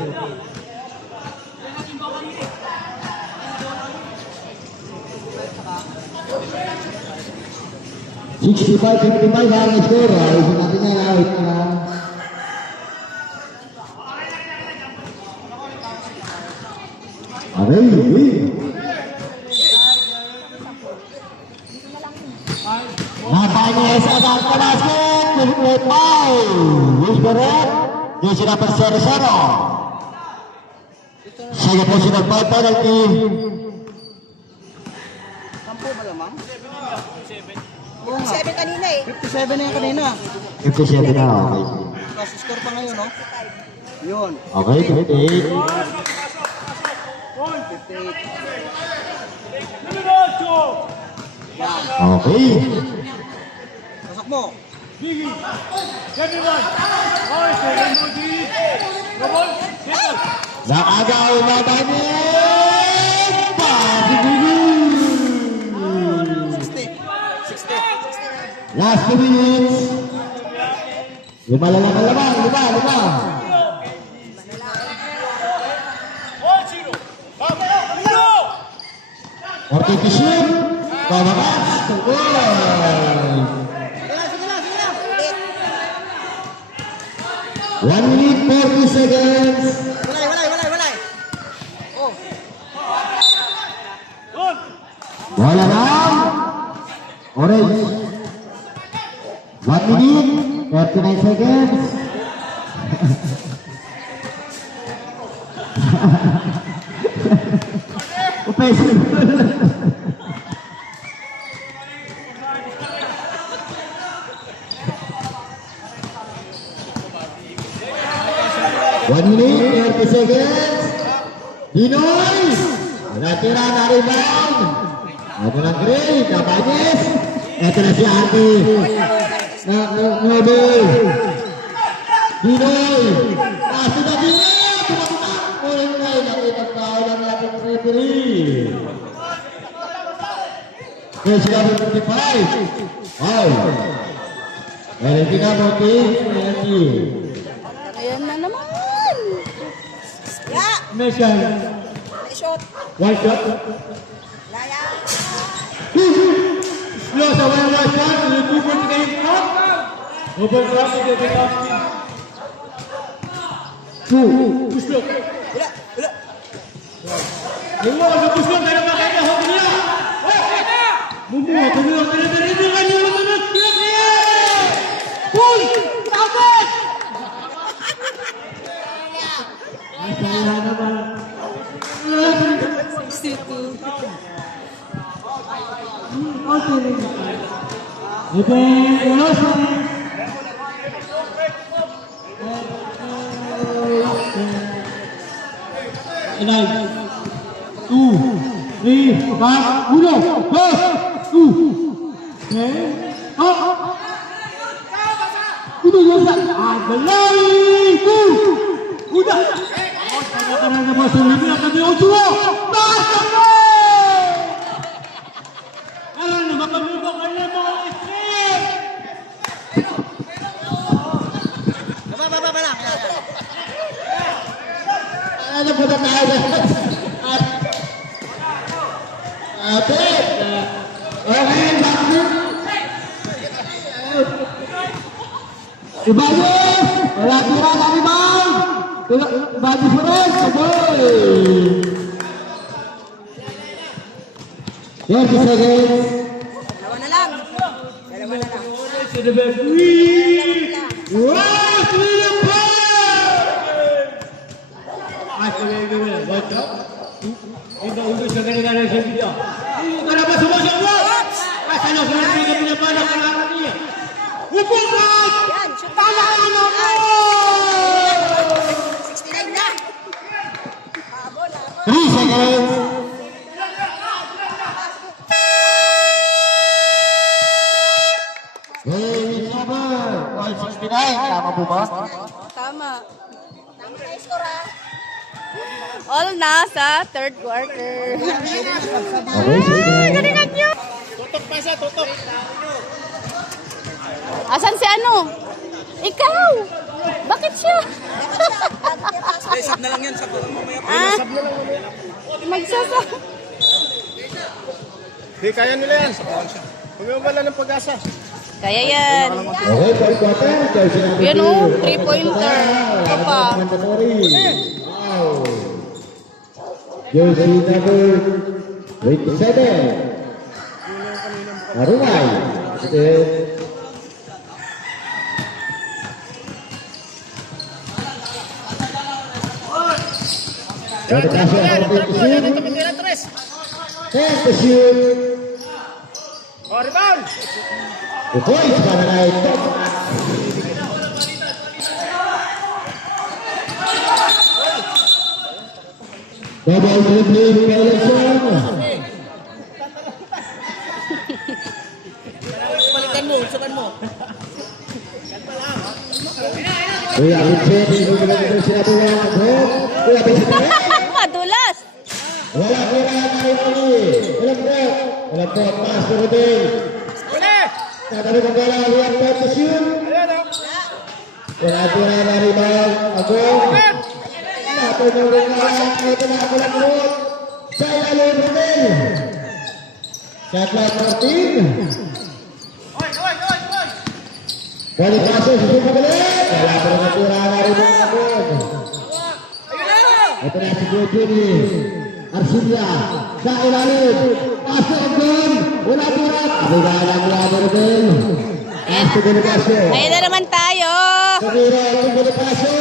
Sixty-five, 55 ang score. Ayusin natin na awit na. Okay, Natanya SSR ke basket, with foul. Whisperer, dia sudah berseri-seri. Saya position foul penalty. Sampo malamang? 7 kanina eh. 57 na yung kanina. 57 na, okay. Kasi score pa ngayon, no? Yun. Okay, 58. 58. Yan. Okay. Pasok mo. Nakagaw na balik! Pagiging! 60. Last 2 minutes. Lima lang ang lamang. Lima. Orte to shoot. Pamakas. Goal. Sige na. 1 minute 40 seconds. Walay. Oh. Bola lang. Orange. 1 minute 39 seconds. Upesi. One minute, 30 seconds. Dinoy. Natira na rebound. Ano ng Gray, Cabanes. Ito na si Ate. Nobel. Dinoy. Kaso na Dinoy. Tumatak. Uling-uling. Nakipagtao lang natin ang referee. First level 55. Wow. Valentina Motif. Ayan na naman. Ya! Mission. May shot. One shot. Laya. Slow sa one shot. Lutubon ka yung shot. Open shot. Two. Slow. Wala. Wala. Slow. Kaya na kaya na. Hobi niya. Bumbuha. Bumbuha. Bumbuha. Pull! Tapos! Masaya naman. Ano po na tayo? Okay. Okay, bakit? Ibagos! Wala tira na ibang! Ibagos mo rin! Sabay! 30 seconds. Dalawa na lang. Dalawa na lang. Yan, shoot na. 69 na. Habol, habol. 3 seconds. Hey, number 69. Tama po ba? Tama. Tama na score ha. All na sa third quarter. Okay, sige. Galingan nyo! Tutok pa siya, tutok. Asan si ano? Ikaw! Bakit siya? Sab na lang yan, sab na lang mamaya. Ah? Magsasa. Di, kaya nila yan. Humiwala ng pag-asa. Kaya yan. Okay, third quarter. Jersey number Yan 2. o, 3-pointer. Ito pa. Wow. Jersey number 27. Marunay. Ada kasih yang to shoot. Oh, rebound! The points para naik. Double dribbling violation. Balikan mo, usapan mo. Kuya Vincent, hindi ko na ito sinabi ng Kuya Vincent. Madulas. Wala tira na ini. Walang break. Walang break. Pass to Rodel. Tatabi ko bola. We have time to shoot. Wala tira na rebound. Agong. Nato ng ringalan. Ito na ako lang root. Sa ilalim Rodel. Shot clock 14. Balik pasok. Susunod balik. Wala pa rin tira na rebound. Agong. Ito na si Jojini. Arsilia sa ilalim. Pasok doon. Wala turat. Abigalan niya Rodel. Pasok doon pasok. Ayun na naman tayo. Sabira, doon pasok.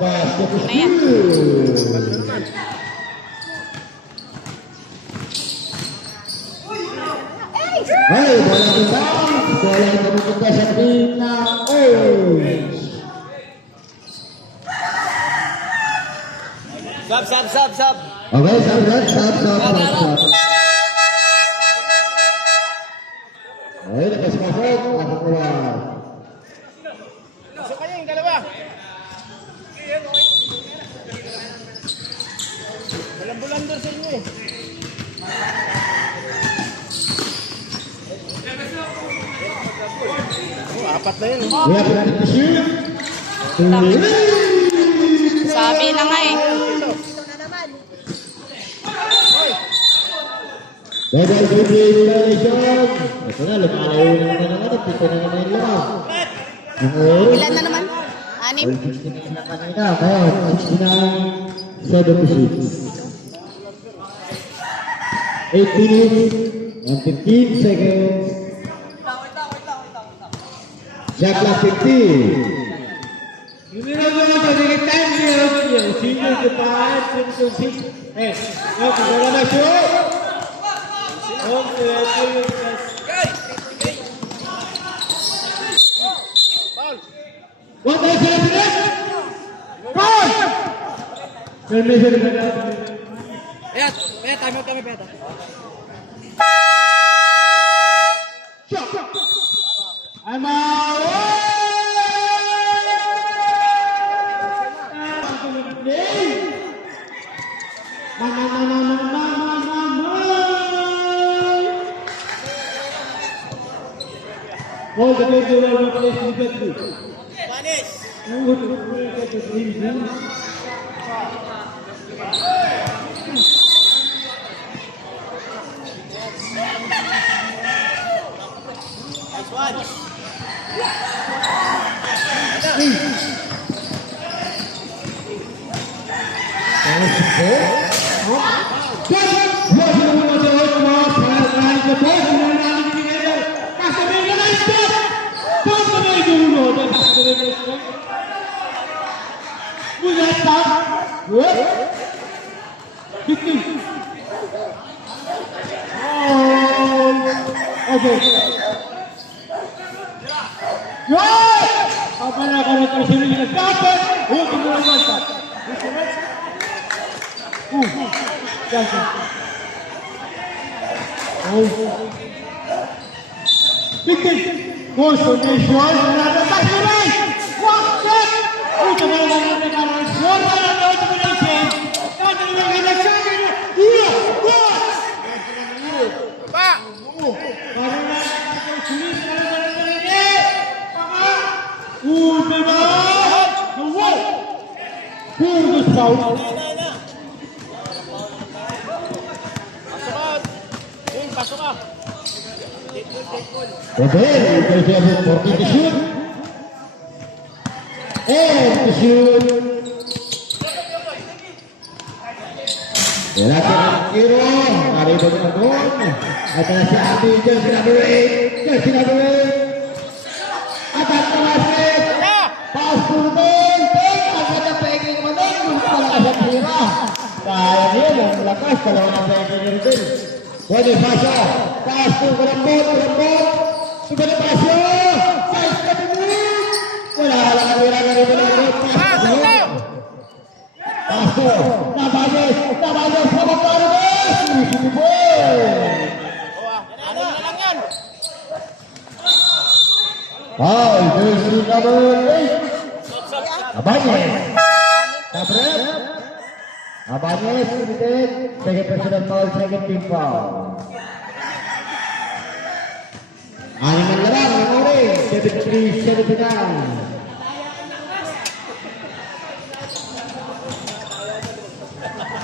Basket is Ayan. good. Ay, bola tumbang. Bola yang terbuka sa team ng Orange. Sab. Okay, stop. Okay, nakasipasok. Pasok keluar. Pasok kayo yung dalawa. Walang bulander sa inyo eh. Oh, apat na yun. We have to shoot. Sabi na nga eh. Double dribbling violation. Ito na, lumalayo na naman ang ano. Pito na naman yung lang. Ang Orange. Ilan na naman? 6? 69 na kanina. Ngayon, 69-76. 8 minutes and 15 seconds. Shot clock 15. What is it? Foul! Time out kami, Peta. I'm out! All the games will be played immediately. Who would get the green?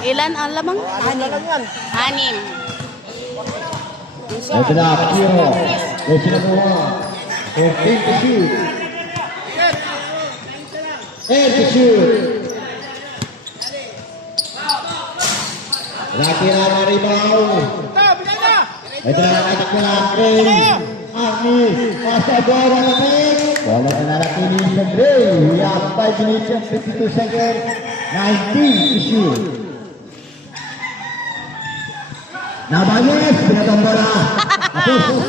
Ilan ang lamang? Anim. Ito na, Kiro. May sinabuha. 14 to shoot. 8 to shoot. Laki na ang rebound. Ito na, atak na natin. Army, masa bola natin. Bola na natin ni Sandre. We have 5 minutes and 52 seconds. 19 to shoot. Nabanyes, pinatang bola. Apos.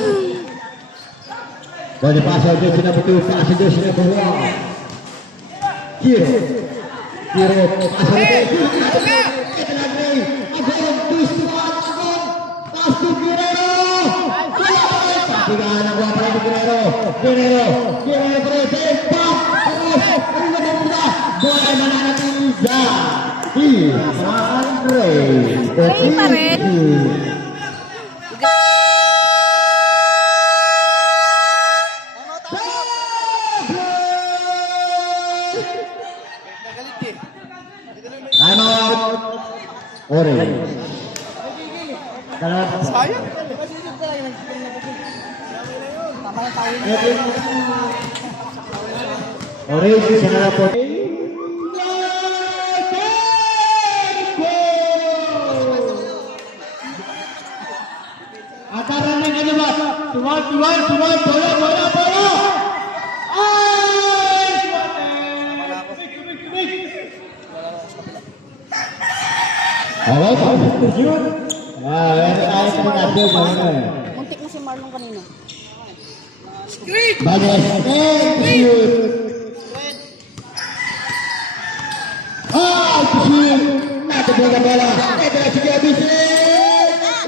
Boleh pasal dia sini betul, pasal dia sini beruang. Kiro, pasal dia. Kita lagi. Agak istimewa. Pasti Kiro. Tiga anak buah lagi Kiro. Bertempat. Bola mana nanti Iza. Andre. Play pa rin. Time out. Orange. Sayang. Orange sana po. Ataran ng ano ba? Tuwag, bola. Alright, shoot. Muntik na si Marlon kanina. Bagas, shoot. Shoot. Natabunan ang bola. Ito na si Gabby.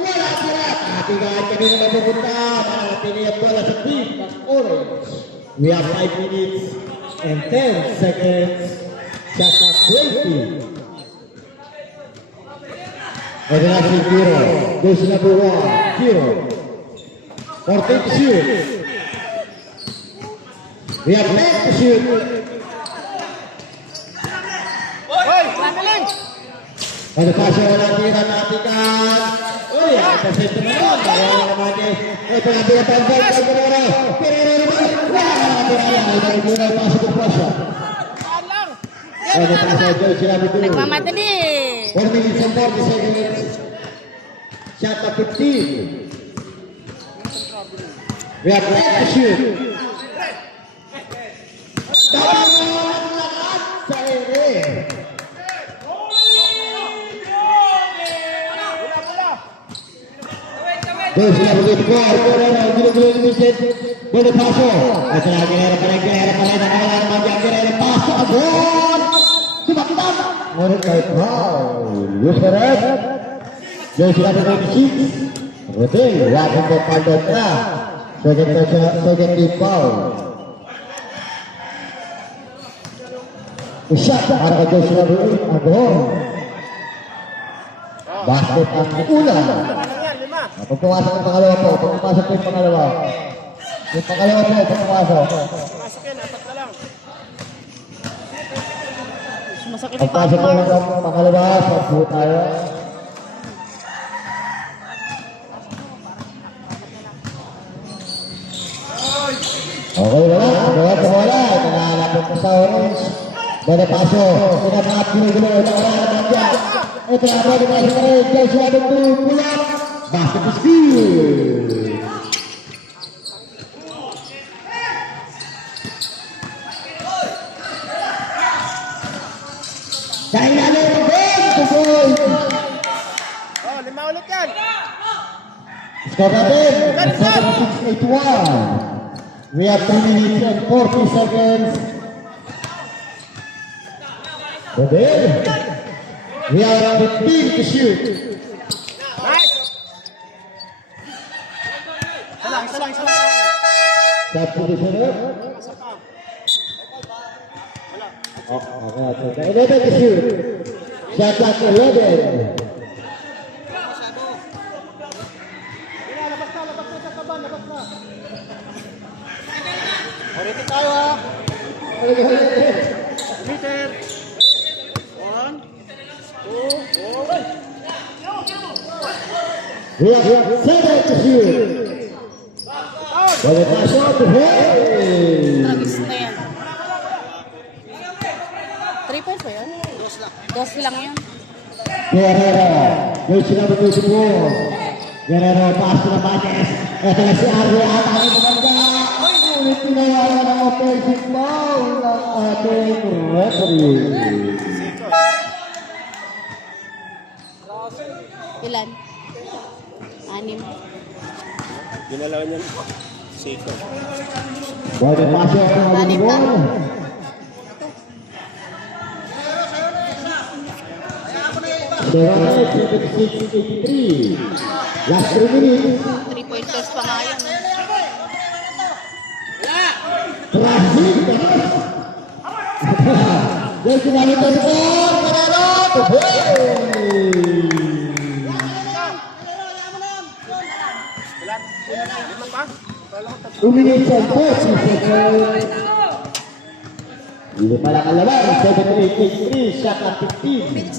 Wala sila. Tingnan kanina mapupunta. Manatili ang bola sa team ng Orange. We have 5 minutes and 10 seconds. Shot clock 20. Ito na si Kiro. Goes to number 1. Kiro. 14 to shoot. We have 10 to shoot. Pada pasok wala tira natin ka. Uy, ang pasento mo nun. Wala naman eh. Ito na pinapangkal ka Pereira. Pereira naman. Wala na pasok ang pasok. Pada pasok Joy sinabi ko. Nagmamadali. 4 minutes and 40 seconds. Shot na 15. We have 10 to shoot. Sa ere. Terus dia begitu kuat, gila-gila ini Vincent. Boleh pasok. Ito na, Guerrero pa rin, nakalaan naman Guerrero, pasok, agad! Tumaktan! Ngunit kahit foul. Yus Perez. Jadi sila begitu Rodel, wakil po pandot na. Second team foul. Usyat, para ka Joy sila begitu, agad. Basket ang ulan. Pag pumasok yung pangalawa po, pag pumasok yung pangalawa. Yung pangalawa po, pag pumasok. Pag pasok po yung pangalawa, pag po tayo. Okay, wala. Ito na lapit ko sa Orange. Bada paso, pinapap, ginugulo, ito wala naman dyan. Ito na, bada paso na rin, Joy sila pulang. Basket is good. Dahil na lang ang goal. Oh, 5 ulit yan. Score natin, 7-6-8-1. We have 3 minutes and 40 seconds. Rodel. We have 15 to shoot. Substitution up. Okay. 11 to shoot. Shot clock 11. Oriti tayo ha. Meter. 1, 2, 3. We have 7 to shoot. Balik pasok to hey. Tragis na yan. 3 points ba yun? Dos lang yun. Guerrero. Joy sila betul-betul. Guerrero pass to the Bates. Ito na si Arya at ang maganda. Ulit tinawaran ng offensive foul ng ating referee. Ilan? 6. Ginalaw niyan. Siko. Balik pasok to the ball. Serangan 86-83. Last 3 minutes. 3 pointers pa nga yun. Brazil. Dia sudah ditemukan. Guerrero to hey. 2 minutes and 40 seconds. Hindi pala kalaban. 7-8-3. Shot at 15.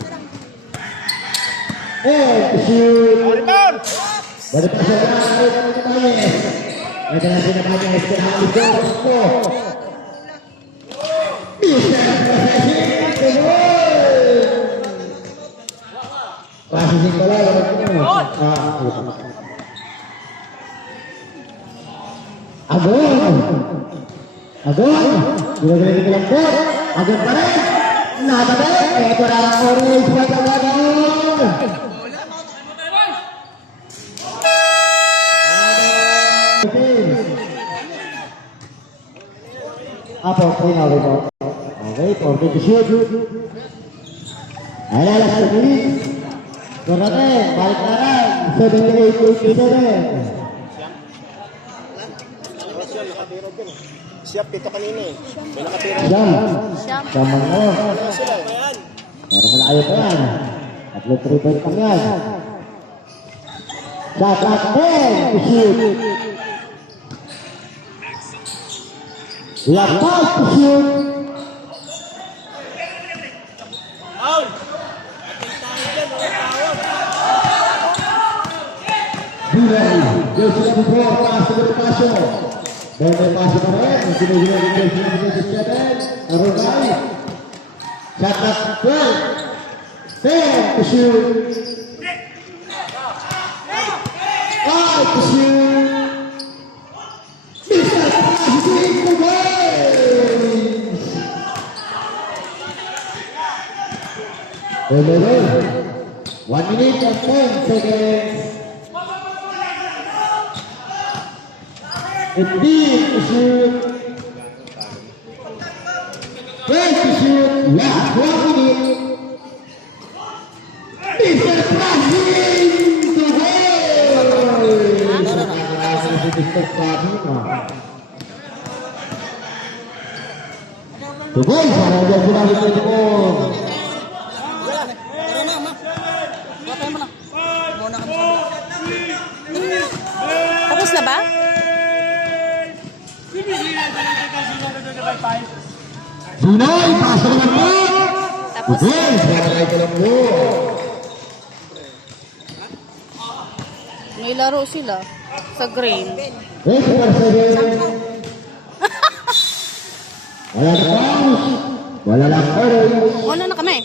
Shoot. Rebound. Balik pasok na ang Bates. Ito na sila Bates. Kailangan ito. Processing pala. Agad. Ginagaling ko lang po. Agad pa rin. Natabay. Ito na ang orange. Pagkagagawin. 4-3 na ulit po. Okay, 4-3 to shoot. Ay, lalas sa bilis. Kurate, balik na lang. 78-87. Siya, pito kanina eh. May nakatira. Siyam. Siyam. Siyam ang mo. Sila eh. Pero malayo pa yan. 3 point lang yan. Shot at 10 to shoot. We have 5 to shoot. Bilay, jersey number 4, pass to the pasyo. Bebe pasyo pa rin. Sinigil ang jersey number 7. Arugay. Shot at 12. 10 to shoot. 5 to shoot. Mr. President to wins. Bebe, 1 minute and 10 seconds. 15 to shoot. 12 to shoot. Last 1 minute. Mr. President to win. To win, para dyan sinabi ko ito po. Tapos na ba? Sunay, pasok naman po. Tapos To win, para ito lang po. may laro sila sa green. Wait, number 7. Wala na paus. Wala lang orange. Wala na kami.